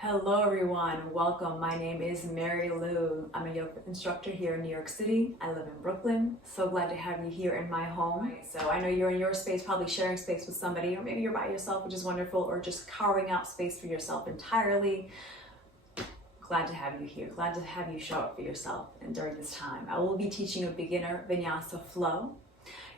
Hello everyone, welcome. My name is Mary Lou. I'm a yoga instructor here in New York City. I live in Brooklyn. So glad to have you here in my home. So I know you're in your space, probably sharing space with somebody, or maybe you're by yourself, which is wonderful, or just carving out space for yourself entirely. Glad to have you here. Glad to have you show up for yourself and during this time. I will be teaching a beginner Vinyasa flow.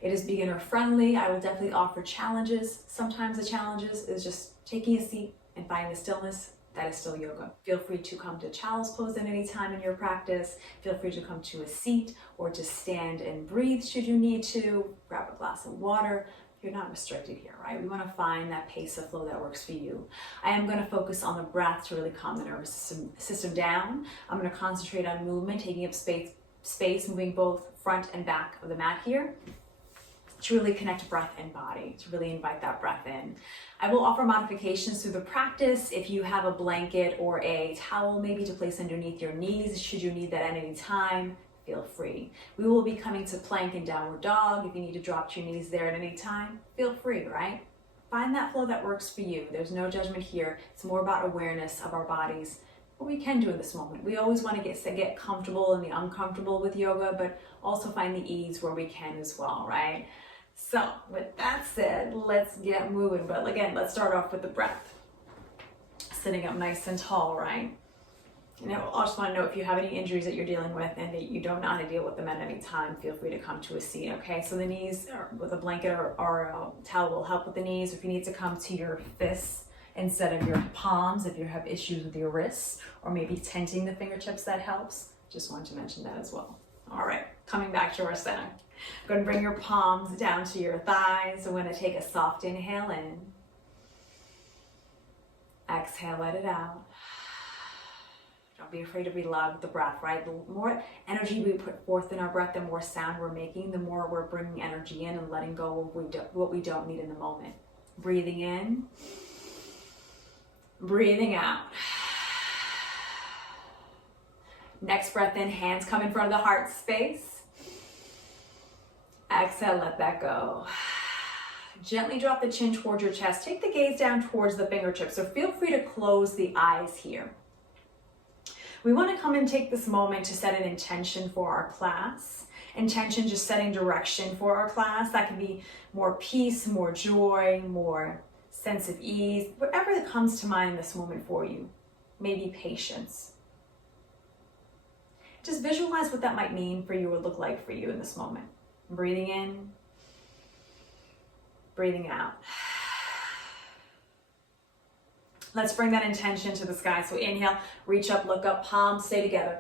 It is beginner friendly. I will definitely offer challenges. Sometimes the challenges is just taking a seat and finding the stillness. That is still yoga. Feel free to come to child's pose at any time in your practice. Feel free to come to a seat or to stand and breathe should you need to. Grab a glass of water. You're not restricted here, right? We want to find that pace of flow that works for you. I am going to focus on the breath to really calm the nervous system down. I'm going to concentrate on movement, taking up space, moving both front and back of the mat here, to really connect breath and body, to really invite that breath in. I will offer modifications through the practice. If you have a blanket or a towel maybe to place underneath your knees, should you need that at any time, feel free. We will be coming to plank and downward dog. If you need to drop to your knees there at any time, feel free, right? Find that flow that works for you. There's no judgment here. It's more about awareness of our bodies, what we can do in this moment. We always want to get comfortable in the uncomfortable with yoga, but also find the ease where we can as well, right? So with that said, let's get moving. But again, let's start off with the breath. Sitting up nice and tall, right? And I just want to know if you have any injuries that you're dealing with and that you don't know how to deal with them at any time, feel free to come to a seat, okay? So the knees with a blanket or a towel will help with the knees. If you need to come to your fists instead of your palms, if you have issues with your wrists, or maybe tenting the fingertips, that helps. Just wanted to mention that as well. All right, coming back to our center. Go ahead and bring your palms down to your thighs. I'm going to take a soft inhale in. Exhale, let it out. Don't be afraid to be loud with the breath, right? The more energy we put forth in our breath, the more sound we're making, the more we're bringing energy in and letting go of what we don't need in the moment. Breathing in, breathing out. Next breath in, hands come in front of the heart space. Exhale, let that go. Gently drop the chin towards your chest. Take the gaze down towards the fingertips. So feel free to close the eyes here. We want to come and take this moment to set an intention for our class. Intention, just setting direction for our class. That can be more peace, more joy, more sense of ease, whatever that comes to mind in this moment for you. Maybe patience. Just visualize what that might mean for you or look like for you in this moment. Breathing in, breathing out. Let's bring that intention to the sky. So inhale, reach up, look up, palms stay together.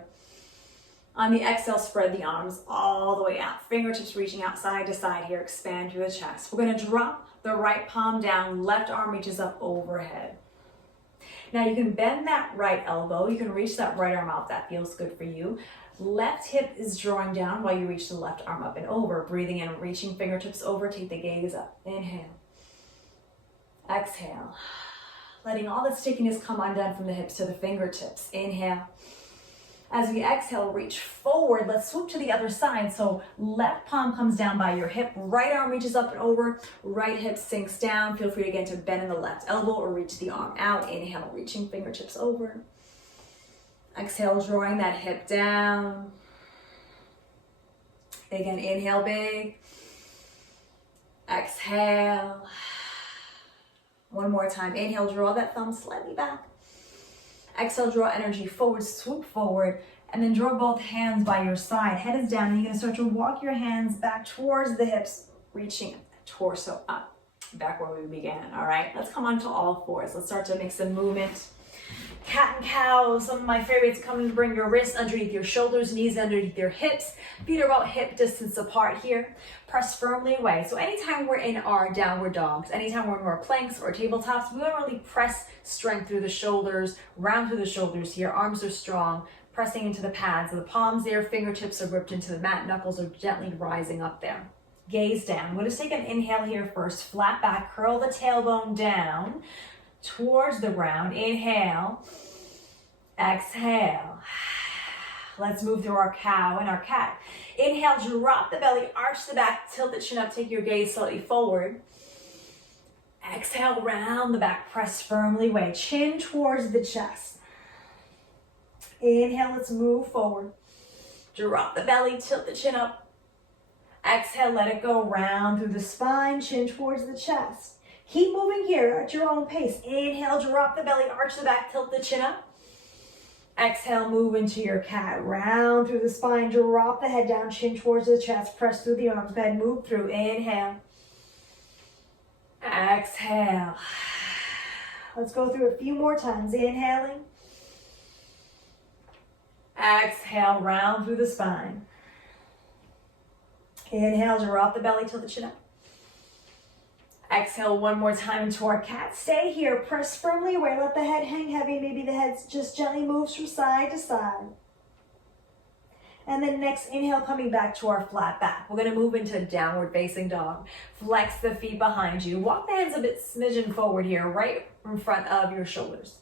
On the exhale, spread the arms all the way out. Fingertips reaching out side to side here, expand through the chest. We're gonna drop the right palm down, left arm reaches up overhead. Now you can bend that right elbow, you can reach that right arm out if that feels good for you. Left hip is drawing down while you reach the left arm up and over. Breathing in, reaching fingertips over, take the gaze up. Inhale. Exhale. Letting all the stickiness come undone from the hips to the fingertips. Inhale. As we exhale, reach forward. Let's swoop to the other side. So left palm comes down by your hip. Right arm reaches up and over. Right hip sinks down. Feel free again to bend in the left elbow or reach the arm out. Inhale, reaching fingertips over. Exhale, drawing that hip down. Again, inhale big. Exhale. One more time. Inhale, draw that thumb slightly back. Exhale, draw energy forward, swoop forward, and then draw both hands by your side. Head is down, and you're gonna start to walk your hands back towards the hips, reaching torso up, back where we began, all right? Let's come onto all fours. Let's start to make some movement. Cat and cow, some of my favorites. Come to bring your wrists underneath your shoulders, knees underneath your hips. Feet are about hip distance apart here. Press firmly away. So anytime we're in our downward dogs, anytime we're in our planks or tabletops, we want to really press strength through the shoulders, round through the shoulders here. Arms are strong, pressing into the pads. So the palms there, fingertips are gripped into the mat, knuckles are gently rising up there. Gaze down. We'll just take an inhale here first. Flat back, curl the tailbone down towards the ground. Inhale, exhale. Let's move through our cow and our cat. Inhale, drop the belly, arch the back, tilt the chin up, take your gaze slightly forward. Exhale, round the back, press firmly away, chin towards the chest. Inhale, let's move forward. Drop the belly, tilt the chin up. Exhale, let it go round through the spine, chin towards the chest. Keep moving here at your own pace. Inhale, drop the belly, arch the back, tilt the chin up. Exhale, move into your cat. Round through the spine, drop the head down, chin towards the chest, press through the arms, go ahead, move through. Inhale. Exhale. Let's go through a few more times. Inhaling. Exhale, round through the spine. Inhale, drop the belly, tilt the chin up. Exhale one more time into our cat. Stay here, press firmly away, let the head hang heavy. Maybe the head just gently moves from side to side. And then next, inhale, coming back to our flat back. We're gonna move into downward facing dog. Flex the feet behind you. Walk the hands a bit smidgen forward here, right in front of your shoulders.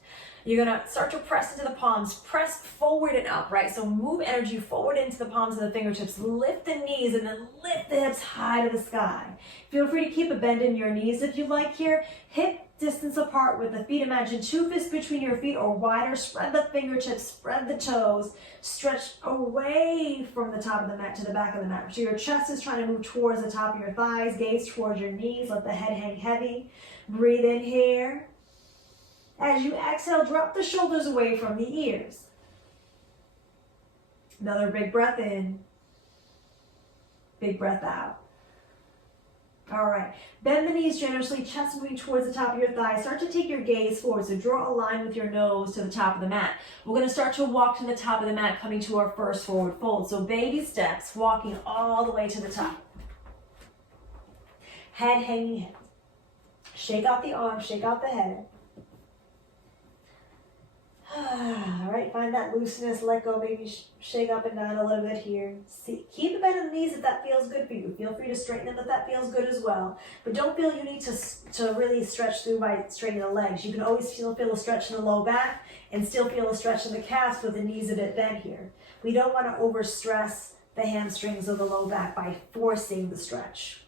You're gonna start to press into the palms, press forward and up, right? So move energy forward into the palms of the fingertips, lift the knees and then lift the hips high to the sky. Feel free to keep a bend in your knees if you like here. Hip distance apart with the feet. Imagine 2 fists between your feet or wider. Spread the fingertips, spread the toes, stretch away from the top of the mat to the back of the mat. So your chest is trying to move towards the top of your thighs, gaze towards your knees, let the head hang heavy. Breathe in here. As you exhale, drop the shoulders away from the ears. Another big breath in. Big breath out. All right. Bend the knees generously, chest moving towards the top of your thighs. Start to take your gaze forward. So draw a line with your nose to the top of the mat. We're going to start to walk to the top of the mat, coming to our first forward fold. So baby steps, walking all the way to the top. Head hanging head. Shake out the arms, shake out the head. All right, find that looseness, let go, maybe shake up and down a little bit here. See, keep a bend in the knees if that feels good for you. Feel free to straighten them if that feels good as well. But don't feel you need to really stretch through by straightening the legs. You can always feel a stretch in the low back and still feel a stretch in the calves with the knees a bit bent here. We don't want to overstress the hamstrings or the low back by forcing the stretch.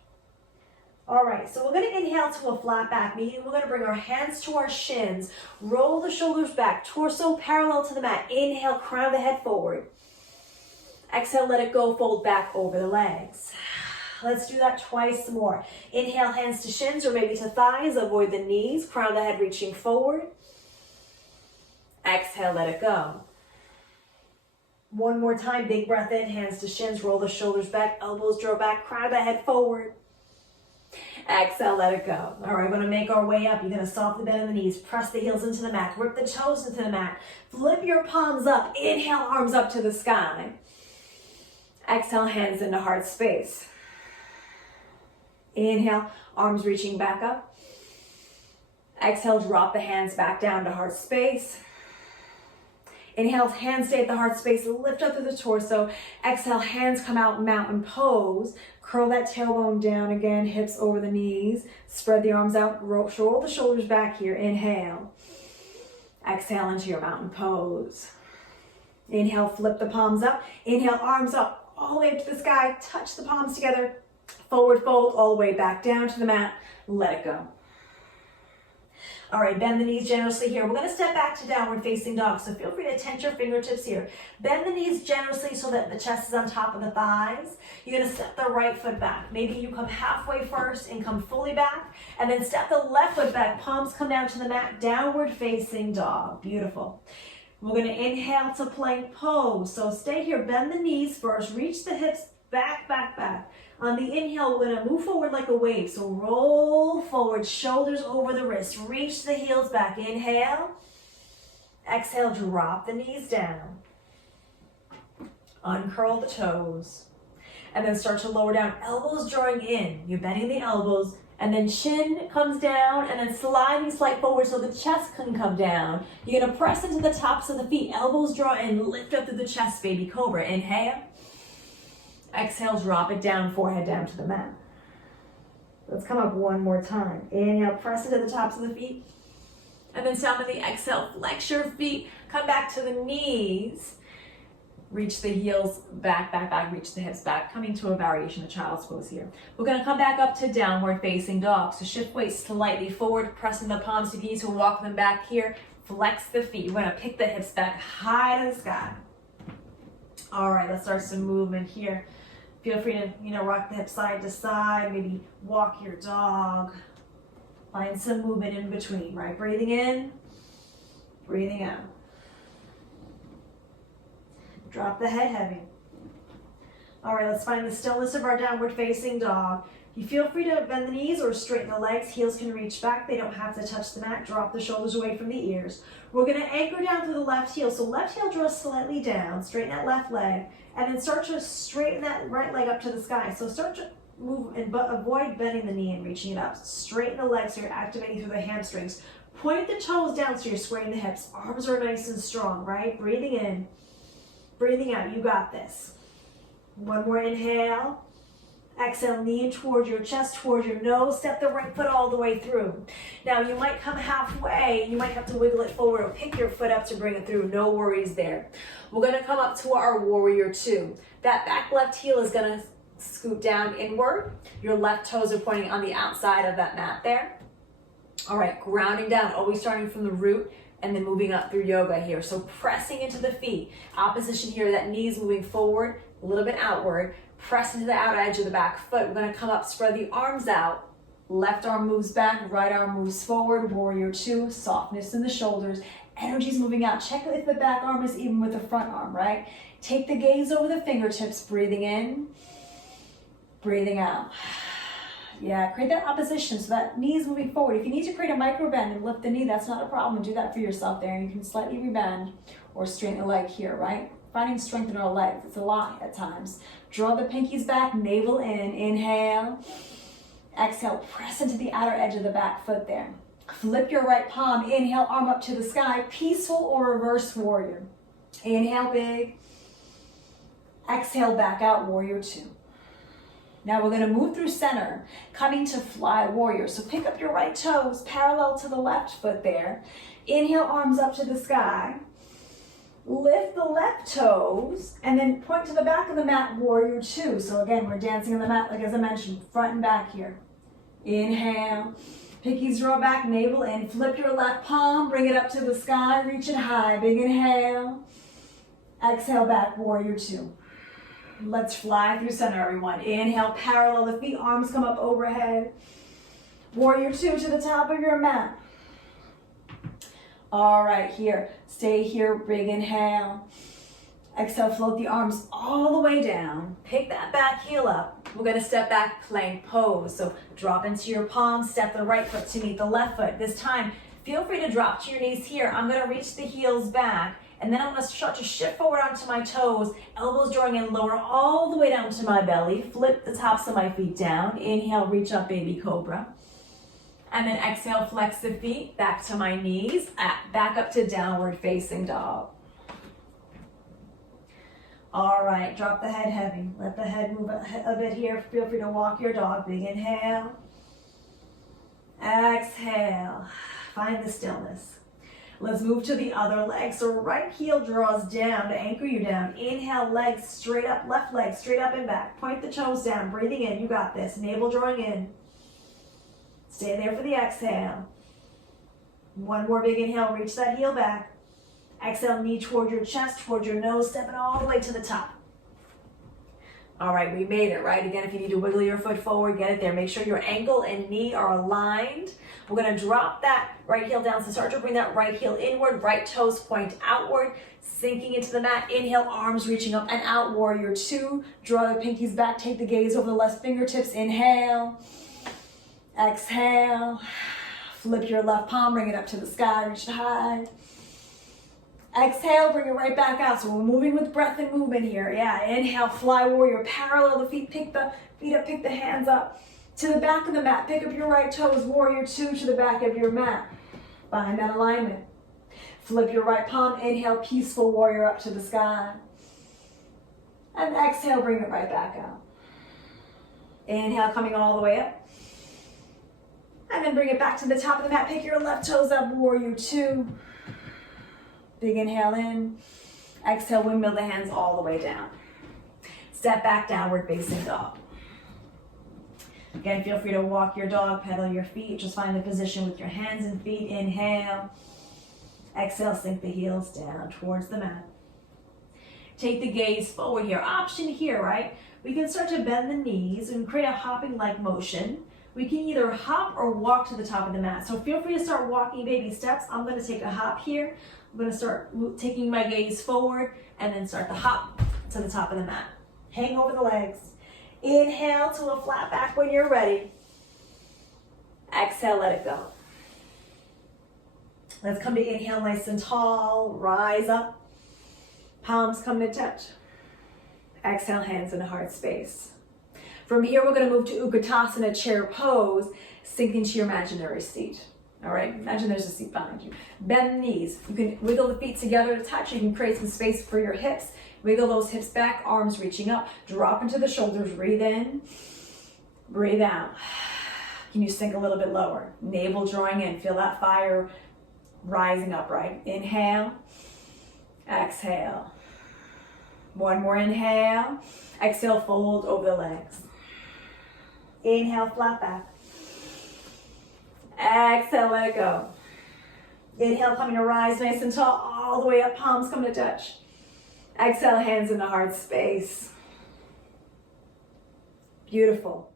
All right, so we're going to inhale to a flat back, meaning we're going to bring our hands to our shins, roll the shoulders back, torso parallel to the mat. Inhale, crown the head forward. Exhale, let it go, fold back over the legs. Let's do that twice more. Inhale, hands to shins or maybe to thighs, avoid the knees, crown the head reaching forward. Exhale, let it go. One more time, big breath in, hands to shins, roll the shoulders back, elbows draw back, crown the head forward. Exhale, let it go. All right, we're going to make our way up. You're going to softly bend in the knees, press the heels into the mat, grip the toes into the mat, flip your palms up, inhale, arms up to the sky. Exhale, hands into heart space. Inhale, arms reaching back up. Exhale, drop the hands back down to heart space. Inhale, hands stay at the heart space, lift up through the torso. Exhale, hands come out, mountain pose. Curl that tailbone down again, hips over the knees. Spread the arms out, roll the shoulders back here. Inhale. Exhale into your mountain pose. Inhale, flip the palms up. Inhale, arms up, all the way up to the sky. Touch the palms together. Forward fold, all the way back down to the mat. Let it go. All right, bend the knees generously here. We're going to step back to downward facing dog, so feel free to tense your fingertips here. Bend the knees generously so that the chest is on top of the thighs. You're going to step the right foot back. Maybe you come halfway first and come fully back, and then step the left foot back. Palms come down to the mat, downward facing dog. Beautiful. We're going to inhale to plank pose. So stay here, bend the knees first, reach the hips back, back, back. On the inhale, we're going to move forward like a wave. So roll forward, shoulders over the wrists. Reach the heels back. Inhale. Exhale, drop the knees down. Uncurl the toes. And then start to lower down. Elbows drawing in. You're bending the elbows. And then chin comes down and then sliding slight forward so the chest can come down. You're going to press into the tops of the feet. Elbows draw in. Lift up through the chest, baby cobra. Inhale. Exhale, drop it down, forehead down to the mat. Let's come up one more time. Inhale, press it to the tops of the feet. And then sound of the exhale, flex your feet, come back to the knees. Reach the heels back, back, back, reach the hips back, coming to a variation of child's pose here. We're gonna come back up to downward facing dog. So shift weight slightly forward, pressing the palms if you need to walk them back here. Flex the feet. We're gonna pick the hips back high to the sky. All right, let's start some movement here. Feel free to, rock the hips side to side, maybe walk your dog. Find some movement in between, right? Breathing in, breathing out. Drop the head heavy. All right, let's find the stillness of our downward facing dog. You feel free to bend the knees or straighten the legs. Heels can reach back. They don't have to touch the mat. Drop the shoulders away from the ears. We're gonna anchor down through the left heel. So left heel draws slightly down, straighten that left leg, and then start to straighten that right leg up to the sky. So start to move and avoid bending the knee and reaching it up. Straighten the legs so you're activating through the hamstrings. Point the toes down so you're squaring the hips. Arms are nice and strong, right? Breathing in, breathing out. You got this. One more inhale. Exhale, lean towards your chest, towards your nose. Step the right foot all the way through. Now, you might come halfway. You might have to wiggle it forward or pick your foot up to bring it through. No worries there. We're going to come up to our warrior two. That back left heel is going to scoot down inward. Your left toes are pointing on the outside of that mat there. All right, grounding down, always starting from the root and then moving up through yoga here. So pressing into the feet. Opposition here, that knee's moving forward, a little bit outward. Press into the outer edge of the back foot. We're gonna come up, spread the arms out. Left arm moves back, right arm moves forward. Warrior two, softness in the shoulders. Energy's moving out. Check if the back arm is even with the front arm, right? Take the gaze over the fingertips, breathing in, breathing out. Yeah, create that opposition so that knee is moving forward. If you need to create a micro bend and lift the knee, that's not a problem. Do that for yourself there. You can slightly rebend or straighten the leg here, right? Finding strength in our legs, it's a lot at times. Draw the pinkies back, navel in, inhale. Exhale, press into the outer edge of the back foot there. Flip your right palm, inhale, arm up to the sky, peaceful or reverse warrior. Inhale big, exhale back out, warrior two. Now we're gonna move through center, coming to fly warrior. So pick up your right toes, parallel to the left foot there. Inhale, arms up to the sky. Lift the left toes and then point to the back of the mat, warrior two. So again, we're dancing on the mat, like as I mentioned, front and back here. Inhale, pinkies draw back, navel in, flip your left palm, bring it up to the sky, reach it high, big inhale. Exhale back, warrior two. Let's fly through center, everyone. Inhale, parallel the feet, arms come up overhead. Warrior two to the top of your mat. All right, here, stay here, big inhale. Exhale, float the arms all the way down. Pick that back heel up. We're gonna step back, plank pose. So drop into your palms, step the right foot to meet the left foot. This time, feel free to drop to your knees here. I'm gonna reach the heels back, and then I'm gonna start to shift forward onto my toes, elbows drawing in lower all the way down to my belly. Flip the tops of my feet down. Inhale, reach up, baby cobra. And then exhale, flex the feet back to my knees, back up to downward facing dog. All right, drop the head heavy. Let the head move a bit here. Feel free to walk your dog. Big inhale. Exhale. Find the stillness. Let's move to the other leg. So right heel draws down to anchor you down. Inhale, legs straight up, left leg straight up and back. Point the toes down, breathing in. You got this. Navel drawing in. Stay there for the exhale. One more big inhale, reach that heel back. Exhale, knee toward your chest, toward your nose, stepping all the way to the top. All right, we made it, right? Again, if you need to wiggle your foot forward, get it there. Make sure your ankle and knee are aligned. We're gonna drop that right heel down. So start to bring that right heel inward, right toes point outward, sinking into the mat. Inhale, arms reaching up and out, warrior two. Draw the pinkies back, take the gaze over the left fingertips. Inhale. Exhale, flip your left palm, bring it up to the sky, reach it high. Exhale, bring it right back out. So we're moving with breath and movement here. Yeah, inhale, fly warrior, parallel the feet, pick the feet up, pick the hands up to the back of the mat. Pick up your right toes, warrior two to the back of your mat. Find that alignment. Flip your right palm, inhale, peaceful warrior up to the sky. And exhale, bring it right back out. Inhale, coming all the way up. And then bring it back to the top of the mat. Pick your left toes up, warrior two. Big inhale in. Exhale, windmill the hands all the way down. Step back, downward facing dog. Again, feel free to walk your dog, pedal your feet. Just find the position with your hands and feet. Inhale. Exhale, sink the heels down towards the mat. Take the gaze forward here. Option here, right? We can start to bend the knees and create a hopping-like motion. We can either hop or walk to the top of the mat. So feel free to start walking baby steps. I'm going to take a hop here. I'm going to start taking my gaze forward and then start to hop to the top of the mat. Hang over the legs. Inhale to a flat back when you're ready. Exhale, let it go. Let's come to inhale nice and tall. Rise up. Palms come to touch. Exhale, hands in a heart space. From here, we're going to move to Ukutasana, chair pose. Sink into your imaginary seat. All right, imagine there's a seat behind you. Bend the knees. You can wiggle the feet together to touch. You can create some space for your hips. Wiggle those hips back, arms reaching up. Drop into the shoulders. Breathe in. Breathe out. Can you sink a little bit lower? Navel drawing in. Feel that fire rising up, right? Inhale. Exhale. One more inhale. Exhale, fold over the legs. Inhale, flat back. Exhale, let it go. Inhale, coming to rise nice and tall, all the way up, palms come to touch. Exhale, hands in the heart space. Beautiful.